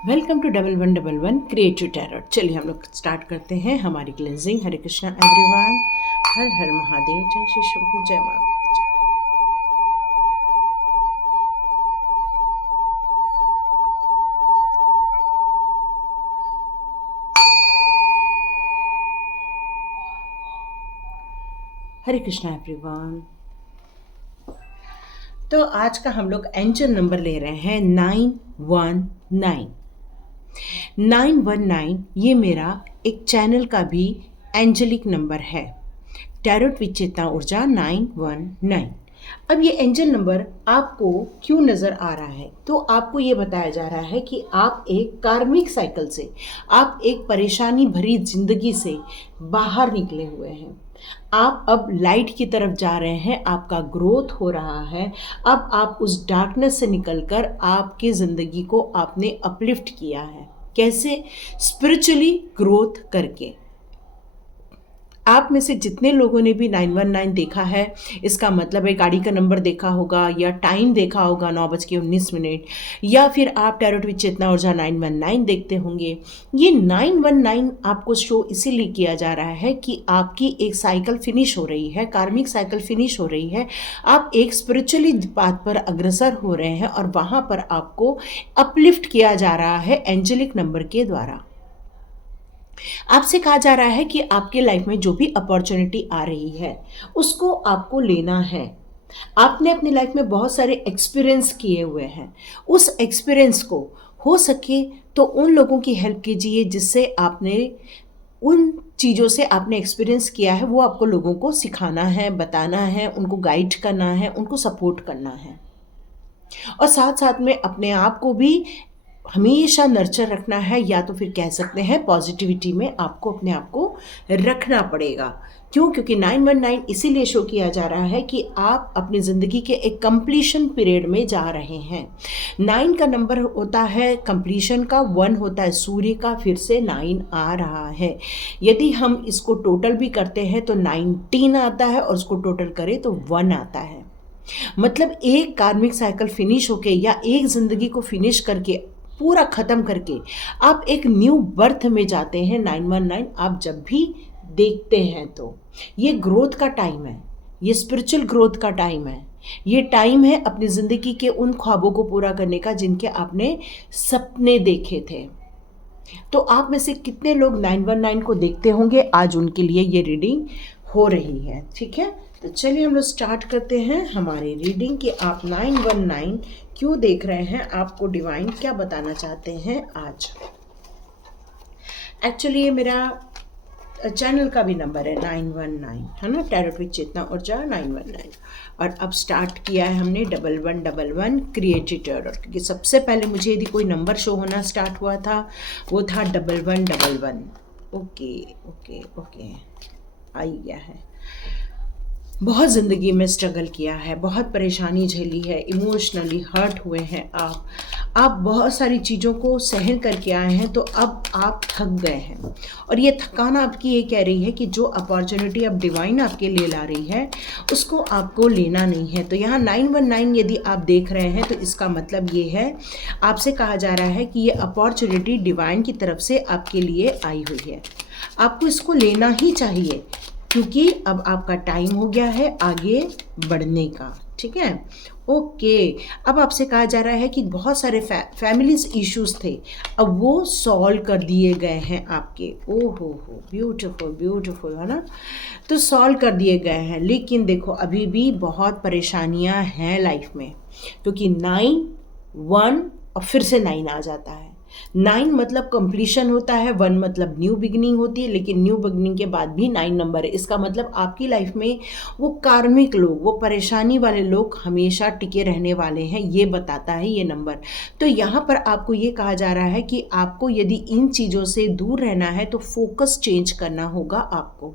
Welcome to 1111 creative tarot. चलिए हम लोग स्टार्ट करते हैं हमारी क्लेंजिंग। हरे कृष्णा एवरीवन, हर हर महादेव, जय श्री शंभू, जय माँ। हरे कृष्णा एवरीवन। तो आज का हम लोग एंजल नंबर ले रहे हैं 919। 919 ये मेरा एक चैनल का भी एंजलिक नंबर है। टैरोट विद चेतना ऊर्जा 919। अब ये एंजल नंबर आपको क्यों नज़र आ रहा है? तो आपको ये बताया जा रहा है कि आप एक कार्मिक साइकिल से, आप एक परेशानी भरी जिंदगी से बाहर निकले हुए हैं। आप अब लाइट की तरफ जा रहे हैं, आपका ग्रोथ हो रहा है। अब आप उस डार्कनेस से निकलकर आपकी ज़िंदगी को आपने अपलिफ्ट किया है। कैसे? स्पिरिचुअली ग्रोथ करके। आप में से जितने लोगों ने भी 919 देखा है, इसका मतलब है गाड़ी का नंबर देखा होगा या टाइम देखा होगा 9:19, या फिर आप टैरोट विद चेतना ऊर्जा 919 देखते होंगे। ये 919 आपको शो इसीलिए किया जा रहा है कि आपकी एक साइकिल फिनिश हो रही है, कार्मिक साइकिल फिनिश हो रही है। आप एक स्पिरिचुअली पाथ पर अग्रसर हो रहे हैं और वहाँ पर आपको अपलिफ्ट किया जा रहा है एंजेलिक नंबर के द्वारा। आपसे कहा जा रहा है कि आपके लाइफ में जो भी अपॉर्चुनिटी आ रही है उसको आपको लेना है। आपने अपनी लाइफ में बहुत सारे एक्सपीरियंस किए हुए हैं। उस एक्सपीरियंस को हो सके तो उन लोगों की हेल्प कीजिए जिससे आपने उन चीज़ों से आपने एक्सपीरियंस किया है, वो आपको लोगों को सिखाना है, बताना है, उनको गाइड करना है, उनको सपोर्ट करना है। और साथ साथ में अपने आप को भी हमेशा नर्चर रखना है, या तो फिर कह सकते हैं पॉजिटिविटी में आपको अपने आप को रखना पड़ेगा। क्यों? क्योंकि 919 इसीलिए शो किया जा रहा है कि आप अपनी ज़िंदगी के एक कंप्लीशन पीरियड में जा रहे हैं। 9 का नंबर होता है कंप्लीशन का, 1 होता है सूर्य का, फिर से 9 आ रहा है। यदि हम इसको टोटल भी करते हैं तो 19 आता है, और उसको टोटल करें तो 1 आता है। मतलब एक कार्मिक साइकिल फिनिश होके या एक ज़िंदगी को फिनिश करके, पूरा ख़त्म करके आप एक न्यू बर्थ में जाते हैं। 919 आप जब भी देखते हैं तो ये ग्रोथ का टाइम है, ये स्पिरिचुअल ग्रोथ का टाइम है। ये टाइम है अपनी ज़िंदगी के उन ख्वाबों को पूरा करने का जिनके आपने सपने देखे थे। तो आप में से कितने लोग 919 को देखते होंगे? आज उनके लिए ये रीडिंग हो रही है। ठीक है, तो चलिए हम लोग स्टार्ट करते हैं हमारी रीडिंग कि आप 919 क्यों देख रहे हैं, आपको डिवाइन क्या बताना चाहते हैं आज। एक्चुअली ये मेरा चैनल का भी नंबर है 919, है ना, टैरोट विद चेतना ऊर्जा 919। और अब स्टार्ट किया है हमने 1111 क्रिएटिव टैरोट, क्योंकि सबसे पहले मुझे यदि कोई नंबर शो होना स्टार्ट हुआ था वो था 1111। ओके ओके ओके, आ ही गया है। बहुत ज़िंदगी में स्ट्रगल किया है, बहुत परेशानी झेली है, इमोशनली हर्ट हुए हैं आप बहुत सारी चीज़ों को सहन करके आए हैं, तो अब आप थक गए हैं। और ये थकान आपकी ये कह रही है कि जो अपॉर्चुनिटी अब डिवाइन आपके लिए ला रही है उसको आपको लेना नहीं है। तो यहाँ 919 यदि आप देख रहे हैं तो इसका मतलब ये है, आपसे कहा जा रहा है कि ये अपॉर्चुनिटी डिवाइन की तरफ से आपके लिए आई हुई है। आपको इसको लेना ही चाहिए, क्योंकि अब आपका टाइम हो गया है आगे बढ़ने का। ठीक है, ओके। अब आपसे कहा जा रहा है कि बहुत सारे फैमिलीज इश्यूज थे, अब वो सॉल्व कर दिए गए हैं आपके। ओहो हो, ब्यूटीफुल ब्यूटीफुल, है ना। तो सॉल्व कर दिए गए हैं, लेकिन देखो अभी भी बहुत परेशानियां हैं लाइफ में, क्योंकि 9 1 और फिर से 9 आ जाता है। 9 मतलब कंप्लीशन होता है, 1 मतलब न्यू बिगनिंग होती है, लेकिन न्यू बिगनिंग के बाद भी 9 नंबर है। इसका मतलब आपकी लाइफ में वो कार्मिक लोग, वो परेशानी वाले लोग हमेशा टिके रहने वाले हैं, ये बताता है ये नंबर। तो यहाँ पर आपको ये कहा जा रहा है कि आपको यदि इन चीज़ों से दूर रहना है तो फोकस चेंज करना होगा आपको।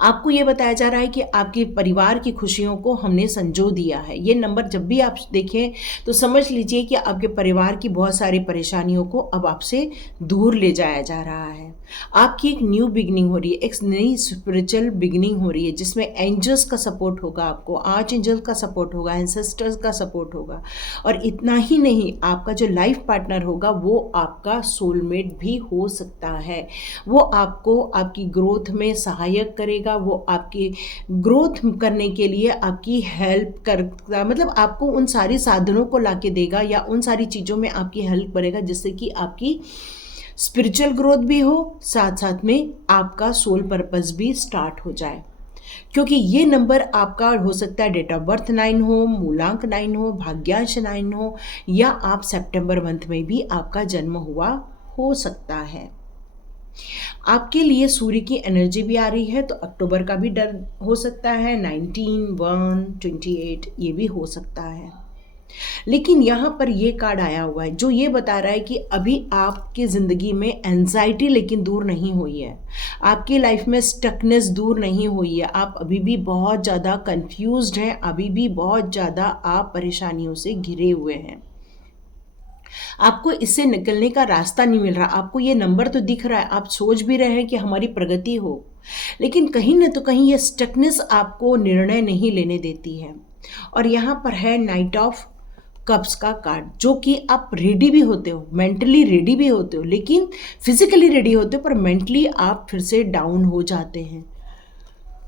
आपको ये बताया जा रहा है कि आपके परिवार की खुशियों को हमने संजो दिया है। ये नंबर जब भी आप देखें तो समझ लीजिए कि आपके परिवार की बहुत सारी परेशानियों को अब आपसे दूर ले जाया जा रहा है। आपकी एक न्यू बिगिनिंग हो रही है, एक नई स्पिरिचुअल बिगिनिंग हो रही है, जिसमें एंजल्स का सपोर्ट होगा, आपको आर्च एंजल का सपोर्ट होगा, एंसेस्टर्स का सपोर्ट होगा। और इतना ही नहीं, आपका जो लाइफ पार्टनर होगा वो आपका सोलमेट भी हो सकता है। वो आपको आपकी ग्रोथ में सहायक करेगा, वो आपकी ग्रोथ करने के लिए आपकी हेल्प करता, मतलब आपको उन सारी साधनों को लाके देगा या उन सारी चीज़ों में आपकी हेल्प करेगा जिससे कि आपकी स्पिरिचुअल ग्रोथ भी हो, साथ साथ में आपका सोल पर्पस भी स्टार्ट हो जाए। क्योंकि ये नंबर आपका हो सकता है डेट ऑफ बर्थ 9 हो, मूलांक 9 हो, भाग्यांश 9 हो, या आप सितंबर मंथ में भी आपका जन्म हुआ हो सकता है। आपके लिए सूर्य की एनर्जी भी आ रही है, तो अक्टूबर का भी डर हो सकता है, 19, 1, 28 ये भी हो सकता है। लेकिन यहाँ पर ये कार्ड आया हुआ है जो ये बता रहा है कि अभी आपकी ज़िंदगी में एंजाइटी लेकिन दूर नहीं हुई है, आपकी लाइफ में स्टकनेस दूर नहीं हुई है, आप अभी भी बहुत ज़्यादा कंफ्यूज्ड हैं, अभी भी बहुत ज़्यादा आप परेशानियों से घिरे हुए हैं। आपको इससे निकलने का रास्ता नहीं मिल रहा। आपको ये नंबर तो दिख रहा है, आप सोच भी रहे हैं कि हमारी प्रगति हो, लेकिन कहीं ना तो कहीं ये स्टकनेस आपको निर्णय नहीं लेने देती है। और यहाँ पर है नाइट ऑफ कप्स का कार्ड, जो कि आप रेडी भी होते हो, मेंटली रेडी भी होते हो, लेकिन फिजिकली रेडी होते हो पर मेंटली आप फिर से डाउन हो जाते हैं।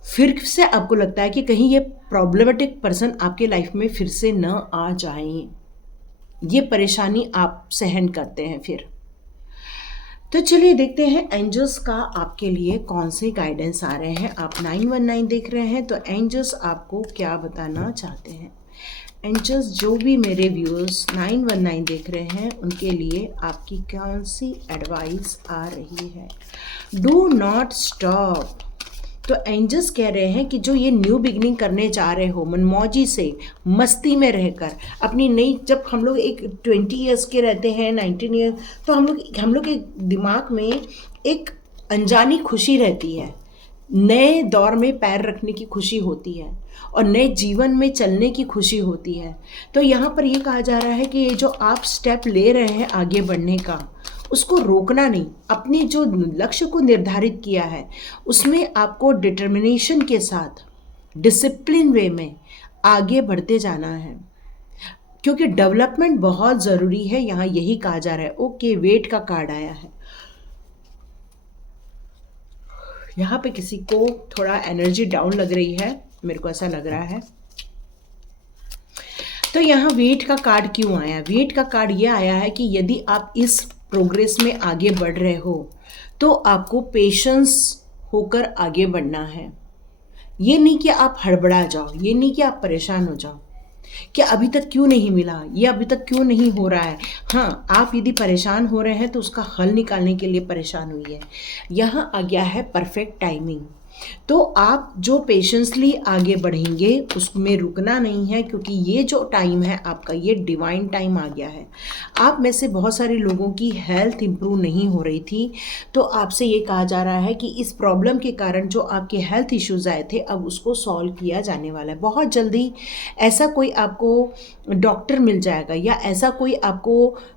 फिर से आपको लगता है कि कहीं ये प्रॉब्लमेटिक पर्सन आपके लाइफ में फिर से न आ जाए, ये परेशानी आप सहन करते हैं फिर। तो चलिए देखते हैं एंजल्स का आपके लिए कौन से गाइडेंस आ रहे हैं। आप 919 देख रहे हैं, तो एंजल्स आपको क्या बताना चाहते हैं। एंजल्स, जो भी मेरे व्यूअर्स 919 देख रहे हैं उनके लिए आपकी कौन सी एडवाइस आ रही है। Do not stop. तो एंजल्स कह रहे हैं कि जो ये न्यू बिगनिंग करने जा रहे हो, मनमौजी से, मस्ती में रहकर अपनी नई, जब हम लोग एक 20 ईयर्स के रहते हैं, 19 ईयर्स, तो हम लोग के दिमाग में एक अनजानी खुशी रहती है, नए दौर में पैर रखने की खुशी होती है और नए जीवन में चलने की खुशी होती है। तो यहाँ पर ये कहा जा रहा है कि ये जो आप स्टेप ले रहे हैं आगे बढ़ने का, उसको रोकना नहीं, अपने जो लक्ष्य को निर्धारित किया है उसमें आपको डिटर्मिनेशन के साथ डिसिप्लिन वे में आगे बढ़ते जाना है, क्योंकि डेवलपमेंट बहुत ज़रूरी है। यहाँ यही कहा जा रहा है। ओके, वेट का कार्ड आया है। यहाँ पे किसी को थोड़ा एनर्जी डाउन लग रही है, मेरे को ऐसा लग रहा है। तो यहाँ वेट का कार्ड क्यों आया? वेट का कार्ड ये आया है कि यदि आप इस प्रोग्रेस में आगे बढ़ रहे हो तो आपको पेशेंस होकर आगे बढ़ना है। ये नहीं कि आप हड़बड़ा जाओ, ये नहीं कि आप परेशान हो जाओ कि अभी तक क्यों नहीं मिला, ये अभी तक क्यों नहीं हो रहा है। हाँ, आप यदि परेशान हो रहे हैं तो उसका हल निकालने के लिए परेशान हुई है। यहाँ आ गया है परफेक्ट टाइमिंग। तो आप जो पेशेंसली आगे बढ़ेंगे उसमें रुकना नहीं है, क्योंकि ये जो टाइम है आपका, ये डिवाइन टाइम आ गया है। आप में से बहुत सारे लोगों की हेल्थ इंप्रूव नहीं हो रही थी, तो आपसे ये कहा जा रहा है कि इस प्रॉब्लम के कारण जो आपके हेल्थ इश्यूज आए थे अब उसको सॉल्व किया जाने वाला है बहुत जल्दी। ऐसा कोई आपको डॉक्टर मिल जाएगा या ऐसा कोई आपको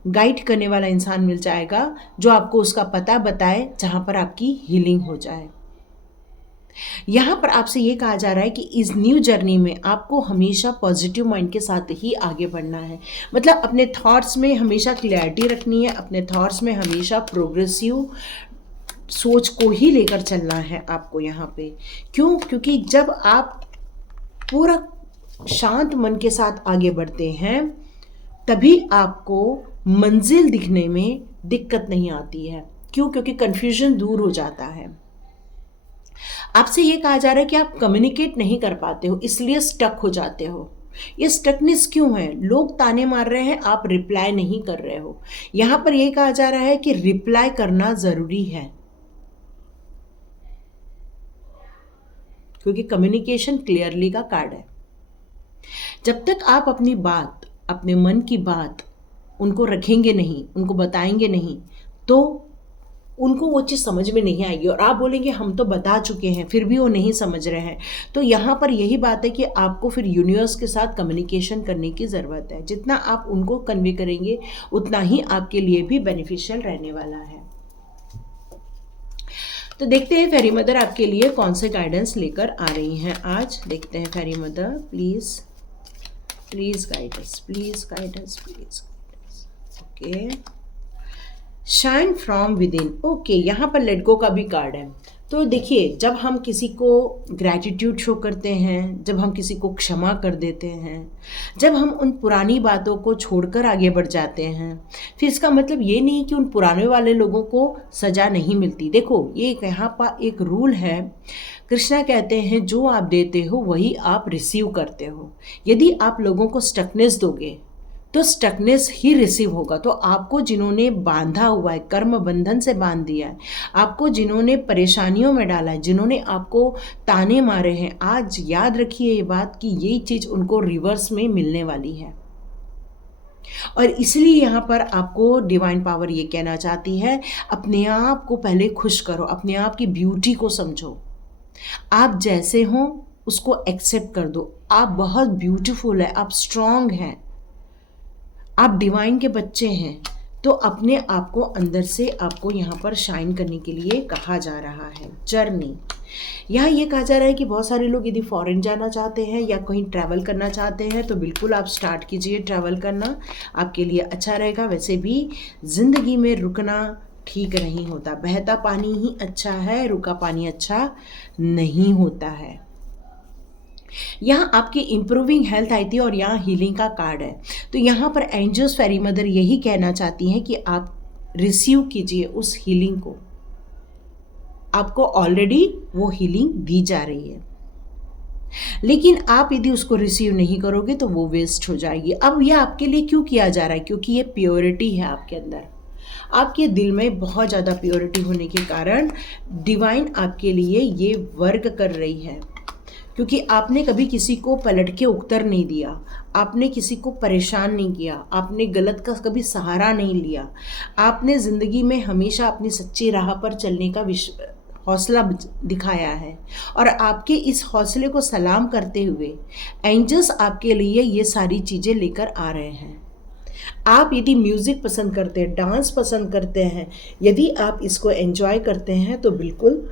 गाइड करने वाला इंसान मिल जाएगा जो आपको उसका पता बताए जहाँ पर आपकी हीलिंग हो जाए। यहाँ पर आपसे ये कहा जा रहा है कि इस न्यू जर्नी में आपको हमेशा पॉजिटिव माइंड के साथ ही आगे बढ़ना है। मतलब अपने थॉट्स में हमेशा क्लैरिटी रखनी है, अपने थॉट्स में हमेशा प्रोग्रेसिव सोच को ही लेकर चलना है आपको यहाँ पे। क्यों? क्योंकि जब आप पूरा शांत मन के साथ आगे बढ़ते हैं तभी आपको मंजिल दिखने में दिक्कत नहीं आती है। क्यों? क्योंकि कन्फ्यूजन दूर हो जाता है। आपसे ये कहा जा रहा है कि आप कम्युनिकेट नहीं कर पाते हो, इसलिए स्टक हो जाते हो। ये स्टकनेस क्यों है? लोग ताने मार रहे हैं, आप रिप्लाई नहीं कर रहे हो। यहाँ पर यह कहा जा रहा है कि रिप्लाई करना ज़रूरी है, क्योंकि कम्युनिकेशन क्लियरली का कार्ड है। जब तक आप अपनी बात, अपने मन की बात उनको रखेंगे नहीं, उनको बताएंगे नहीं, तो उनको वो चीज़ समझ में नहीं आएगी और आप बोलेंगे हम तो बता चुके हैं, फिर भी वो नहीं समझ रहे हैं। तो यहाँ पर यही बात है कि आपको फिर यूनिवर्स के साथ कम्युनिकेशन करने की ज़रूरत है। जितना आप उनको कन्वे करेंगे उतना ही आपके लिए भी बेनिफिशियल रहने वाला है। तो देखते हैं फेरी मदर आपके लिए कौन से गाइडेंस लेकर आ रही हैं आज। देखते हैं fairy mother, please please guide us, please guide us, please guide us. Okay, shine from within. Okay, यहाँ पर लेट गो का भी कार्ड है। तो देखिए, जब हम किसी को ग्रैटिट्यूड शो करते हैं, जब हम किसी को क्षमा कर देते हैं, जब हम उन पुरानी बातों को छोड़कर आगे बढ़ जाते हैं, फिर इसका मतलब ये नहीं कि उन पुराने वाले लोगों को सज़ा नहीं मिलती। देखो, ये यहाँ पर एक रूल है। कृष्णा कहते हैं जो आप देते हो वही आप रिसीव करते हो। यदि आप लोगों को स्टकनेस दोगे तो स्टकनेस ही रिसीव होगा। तो आपको जिन्होंने बांधा हुआ है, कर्म बंधन से बांध दिया है, आपको जिन्होंने परेशानियों में डाला है, जिन्होंने आपको ताने मारे हैं, आज याद रखिए ये बात कि यही चीज़ उनको रिवर्स में मिलने वाली है। और इसलिए यहाँ पर आपको डिवाइन पावर ये कहना चाहती है, अपने आप को पहले खुश करो, अपने आप की ब्यूटी को समझो। आप जैसे हो उसको एक्सेप्ट कर दो। आप बहुत ब्यूटीफुल है, आप स्ट्रांग हैं, आप डिवाइन के बच्चे हैं। तो अपने आप को अंदर से आपको यहाँ पर शाइन करने के लिए कहा जा रहा है। जर्नी, यहाँ ये कहा जा रहा है कि बहुत सारे लोग यदि फॉरेन जाना चाहते हैं या कहीं ट्रैवल करना चाहते हैं तो बिल्कुल आप स्टार्ट कीजिए ट्रैवल करना, आपके लिए अच्छा रहेगा। वैसे भी ज़िंदगी में रुकना ठीक नहीं होता, बहता पानी ही अच्छा है, रुका पानी अच्छा नहीं होता है। यहाँ आपकी इम्प्रूविंग हेल्थ आई थी और यहाँ हीलिंग का कार्ड है। तो यहाँ पर एंजल्स फेरी मदर यही कहना चाहती हैं कि आप रिसीव कीजिए उस हीलिंग को। आपको ऑलरेडी वो हीलिंग दी जा रही है, लेकिन आप यदि उसको रिसीव नहीं करोगे तो वो वेस्ट हो जाएगी। अब यह आपके लिए क्यों किया जा रहा है? क्योंकि ये प्योरिटी है आपके अंदर, आपके दिल में बहुत ज़्यादा प्योरिटी होने के कारण डिवाइन आपके लिए ये वर्क कर रही है। क्योंकि आपने कभी किसी को पलट के उत्तर नहीं दिया, आपने किसी को परेशान नहीं किया, आपने गलत का कभी सहारा नहीं लिया, आपने ज़िंदगी में हमेशा अपनी सच्ची राह पर चलने का हौसला दिखाया है। और आपके इस हौसले को सलाम करते हुए एंजल्स आपके लिए ये सारी चीज़ें लेकर आ रहे हैं। आप यदि म्यूज़िक पसंद करते हैं, डांस पसंद करते हैं, यदि आप इसको एंजॉय करते हैं तो बिल्कुल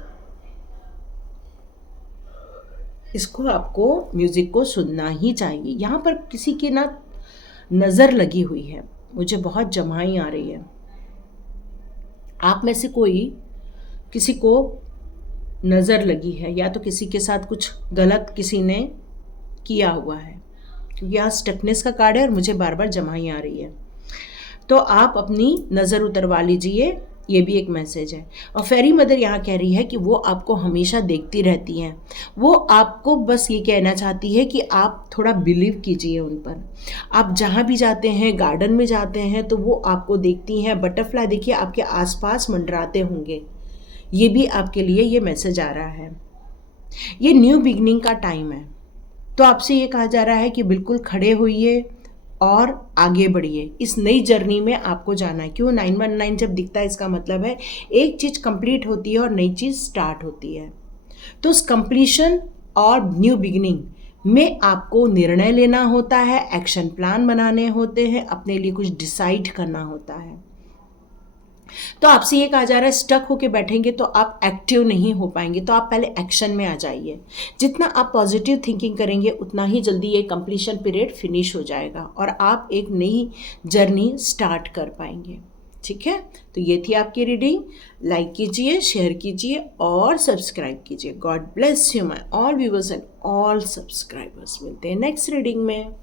इसको आपको म्यूज़िक को सुनना ही चाहिए। यहाँ पर किसी की ना नज़र लगी हुई है, मुझे बहुत जमाई आ रही है। आप में से कोई किसी को नज़र लगी है या तो किसी के साथ कुछ गलत किसी ने किया हुआ है, क्योंकि यहाँ स्टकनेस का कार्ड है और मुझे बार बार जमाई आ रही है। तो आप अपनी नज़र उतरवा लीजिए, ये भी एक मैसेज है। और फेरी मदर यहाँ कह रही है कि वो आपको हमेशा देखती रहती हैं, वो आपको बस ये कहना चाहती है कि आप थोड़ा बिलीव कीजिए उन पर। आप जहाँ भी जाते हैं, गार्डन में जाते हैं तो वो आपको देखती हैं। बटरफ्लाई देखिए आपके आसपास मंडराते होंगे, ये भी आपके लिए ये मैसेज आ रहा है। ये न्यू बिगनिंग का टाइम है, तो आपसे ये कहा जा रहा है कि बिल्कुल खड़े होइए और आगे बढ़िए। इस नई जर्नी में आपको जाना है। क्यों 919 जब दिखता है इसका मतलब है एक चीज़ कंप्लीट होती है और नई चीज़ स्टार्ट होती है। तो उस कंप्लीशन और न्यू बिगिनिंग में आपको निर्णय लेना होता है, एक्शन प्लान बनाने होते हैं, अपने लिए कुछ डिसाइड करना होता है। तो आपसे ये कहा जा रहा है स्टक होके बैठेंगे तो आप एक्टिव नहीं हो पाएंगे, तो आप पहले एक्शन में आ जाइए। जितना आप पॉजिटिव थिंकिंग करेंगे उतना ही जल्दी ये कंप्लीशन पीरियड फिनिश हो जाएगा और आप एक नई जर्नी स्टार्ट कर पाएंगे। ठीक है, तो ये थी आपकी रीडिंग। लाइक कीजिए, शेयर कीजिए और सब्सक्राइब कीजिए। God bless you my all viewers and all subscribers. मिलते हैं नेक्स्ट रीडिंग में।